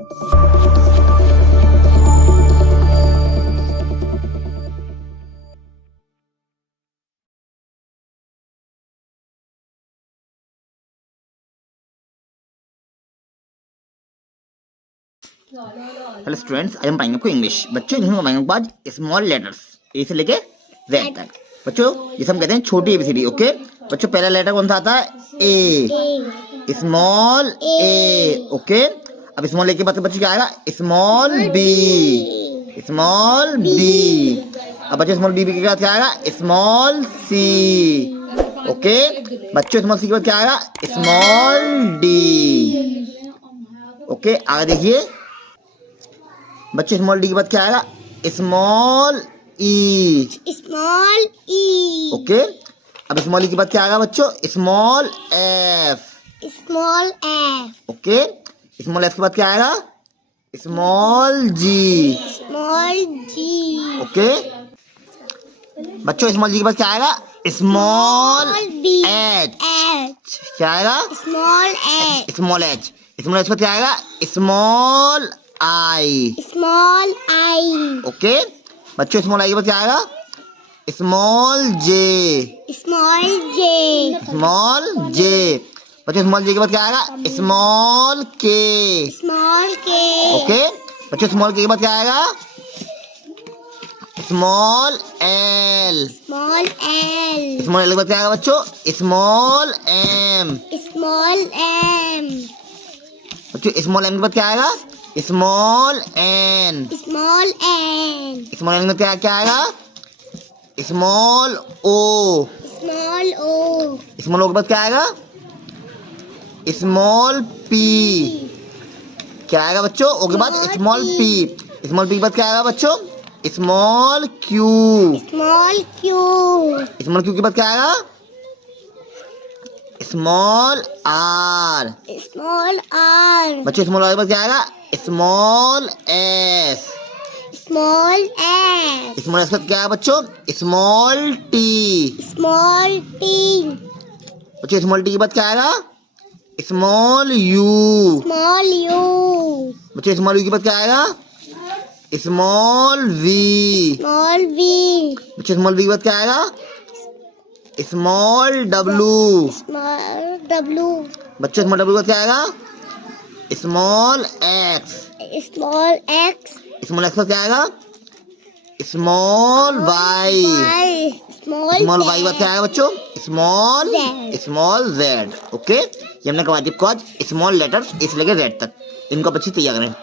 Hello students, आज हम पढ़ेंगे आपको इंग्लिश। बच्चों इंग्लिश में पढ़ेंगे आज स्मॉल लेटर्स ए से लेके जेड तक। बच्चों जिसे हम कहते हैं छोटी एबीसीडी। ओके बच्चों, पहला लेटर कौन सा आता है? A, small A. ओके, अब स्मॉल ए के बाद बच्चों क्या आएगा? Small B, small B. अब बच्चों स्मॉल बी के बाद क्या आएगा? Small C. ओके बच्चों, स्मॉल सी के बाद क्या आएगा? Small D. ओके आगे देखिए बच्चे, स्मॉल डी के बाद क्या आएगा? स्मॉल ई, स्मॉल ई। ओके, अब स्मॉल ई के बाद क्या आएगा बच्चों? Small F, small F. Okay, small F के बाद क्या आएगा? स्मॉल जी, स्मॉल जी। ओके बच्चों, स्मॉल जी के बाद क्या आएगा? स्मॉल एच, क्या आएगा? Small H, small H. Small H के बाद क्या आएगा? Small I, small I. Okay बच्चों, स्मॉल आई के बाद क्या आएगा? स्मॉल जे, स्मॉल जे, स्मॉल जे। बच्चों स्मॉल जे के बाद क्या आएगा? स्मॉल के, स्मॉल के। ओके बच्चों, स्मॉल के बाद क्या आएगा? Small L, small L. Small L के बाद क्या आएगा बच्चों? Small M, small M. बच्चों स्मॉल एम के बाद क्या आएगा? Small N, small N. Small N में क्या आएगा? Small O, small O. Small O के बाद क्या आएगा? स्मॉल पी, क्या आएगा बच्चों? ओ के बाद स्मॉल पी। स्मॉल पी के बाद क्या आएगा बच्चों? Small Q, small Q. Small Q के बाद क्या आएगा? Small R, small R. बच्चों स्मॉल आर के बाद क्या आएगा? Small S, small S. Small S के बाद क्या है बच्चों? Small T, small T. बच्चों स्मॉल टी के बाद क्या आएगा? Small U, small U. बच्चों स्मॉल यू के बाद क्या आएगा? Small V, small V. बच्चों स्मॉल वी के बाद क्या आएगा? Small W, small W. बच्चों स्मॉल डब्लू का क्या आएगा? Small x, small x. Small x का क्या आएगा? स्मॉल वाई, स्मॉल वाई का क्या आएगा बच्चों? Small, small Z. ओके, ये हमने करवा दी आपको आज स्मॉल लेटर्स ए से लेकर जेड तक। इनको बच्चे तैयार करें।